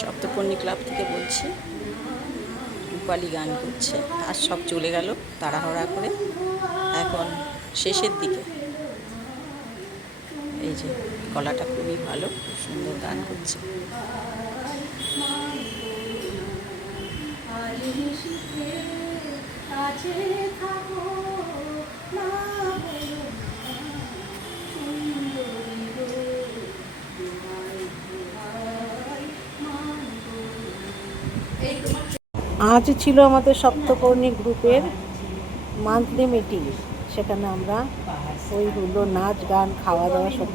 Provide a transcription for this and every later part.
Saptaparni club থেকে বলছি। রূপালি গান করছে, আর সব চলে গেল তাড়াহুড়া করে। এখন শেষের দিকে এই যে গলাটা খুবই ভালো, খুব সুন্দর গান করছে। আজ ছিল আমাদের সপ্তপর্ণী গ্রুপের মান্থলি মিটিং। সেখানে আমরা ওইগুলো নাচ গান খাওয়া দাওয়া সব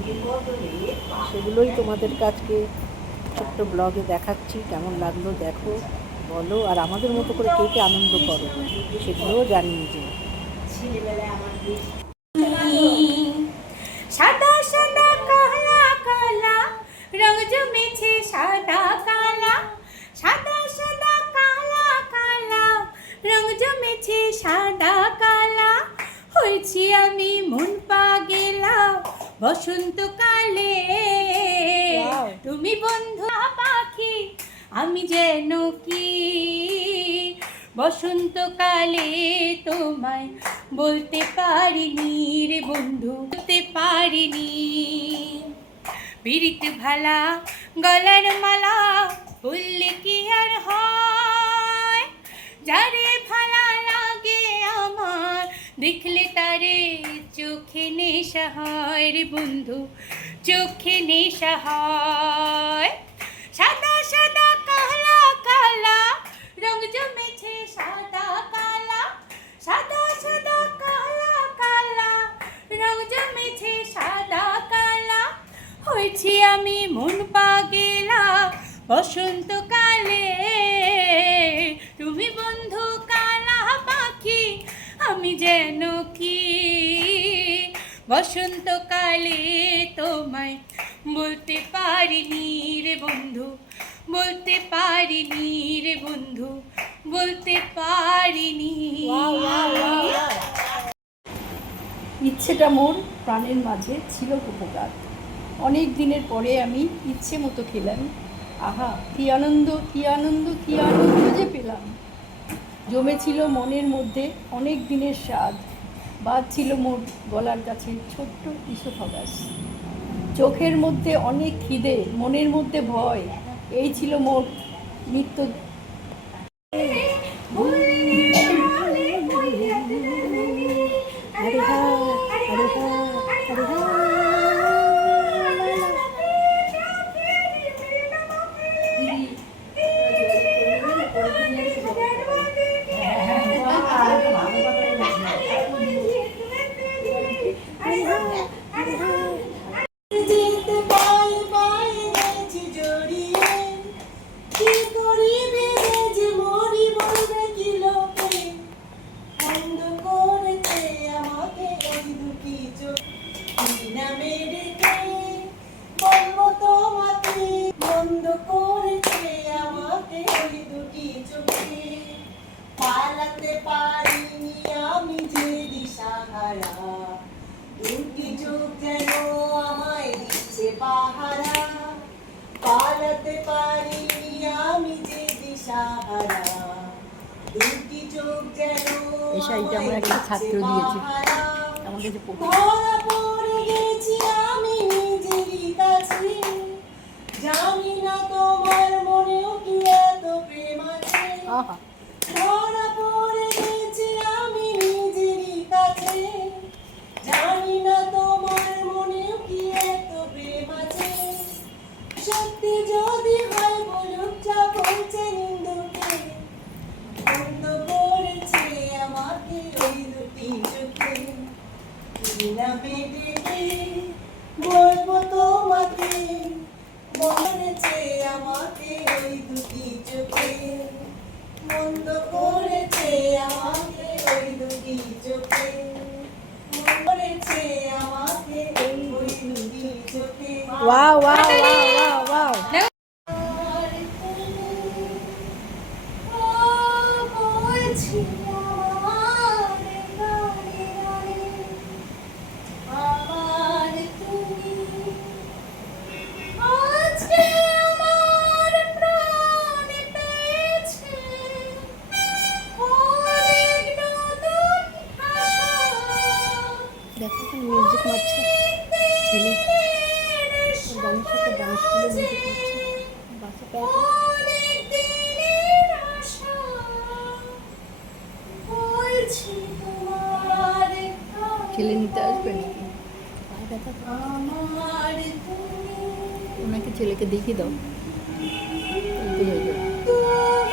সেগুলোই তোমাদের কাছকে ছোট্ট ব্লগে দেখাচ্ছি। কেমন লাগলো দেখো, বলো, আর আমাদের মতো করে কে কে আনন্দ করো সেগুলোও জানিয়ে যে। সাদা সাদা কালা কালা রং জমেছে, সাদা কালা সাদা সাদা কালা কালা রং জমেছে, সাদা কালা হয়েছি আমি মন পাগেলা বসন্তকালে। তুমি বন্ধু পাখি আমি যেন কি বসন্তকালে তোমায় বলতে পারিনি রে বন্ধু, বলতে পারিনি। পিরিত ভালা গলার মালা বললে কি আর হয়, যারে ভালা লাগে আমার দেখলে তারে চোখে নেশা হয় রে বন্ধু, চোখে নেশা হয়। সাদা সাদা কালা কালা রং জমেছে, সাদা কালা সাদা সাদা কালা কালা রং জমেছে, সাদা কালা হয়েছি আমি মন পাগেলা বসন্তকালে। তুমি বন্ধু কালা পাখি আমি যেন কি বসন্তকালে তোমায় বলতে পারিনি রে বন্ধু, বলতে পারিনি রে বন্ধু, বলতে পারিনি। ইচ্ছেটা মোর প্রাণের মাঝে ছিল উপকার, অনেক দিনের পরে আমি ইচ্ছে মতো খেলাম। আহা কি আনন্দ, কি আনন্দ, কি আনন্দ যে পেলাম। জমেছিল মনের মধ্যে অনেক দিনের স্বাদ, বাজছিল মোর গলার কাছে ছোট্ট ইসোফাগাস। চোখের মধ্যে অনেক খিদে, মনের মধ্যে ভয়, এই ছিল মোর নিত্য। পালাতে পারিনি আমি যে দিশাহারা, দুটি চোখ যেন আমায় দিচ্ছে পাহারা। পালাতে পারিনি আমি যে দিশাহারা, দুটি চোখ যেন এই শাড়িটা আমরা একটা ছাত্র দিয়েছি আমাকে, যে ধরা পড়ে গেছি আমি নিজেরই কাছে। জানি না তোমার মনেও কি এত প্রেম আছে। আহা ধরা পড়ে গেছি আমি নিজেরই কাছে, জানি না তোমার মনেও কি এত প্রেম আছে। সত্যি যদি হয় বলুক যা বলছে নিন্দুকে, বন্ধ করেছে আমাকে ওই দুটি চোখে। কি নামে ডেকে বলবো তোমাকে, বলেছে আমাকে ওই দুটি চোখে। বন্ধ করেছে আমাকে ওই দুটি চোখে, করেছে আমাকে ওই দুটি চোখে। Wow wow wow wow. আজকে আমার প্রাণ দেখো মিউজিক মারছে ছেলে, ওর গানের সাথে ডান্স করে মিউজিক মারছে, বাচ্চাটা অনেক দিনের আশা বলছি তোমার খেলে নিতে আসবে নাকি? পায়ে ব্যথা তো। আমার তুমি ওনাকে ছেলেকে দেখিয়ে দাও, এই তো হয়ে যাবে। তুমি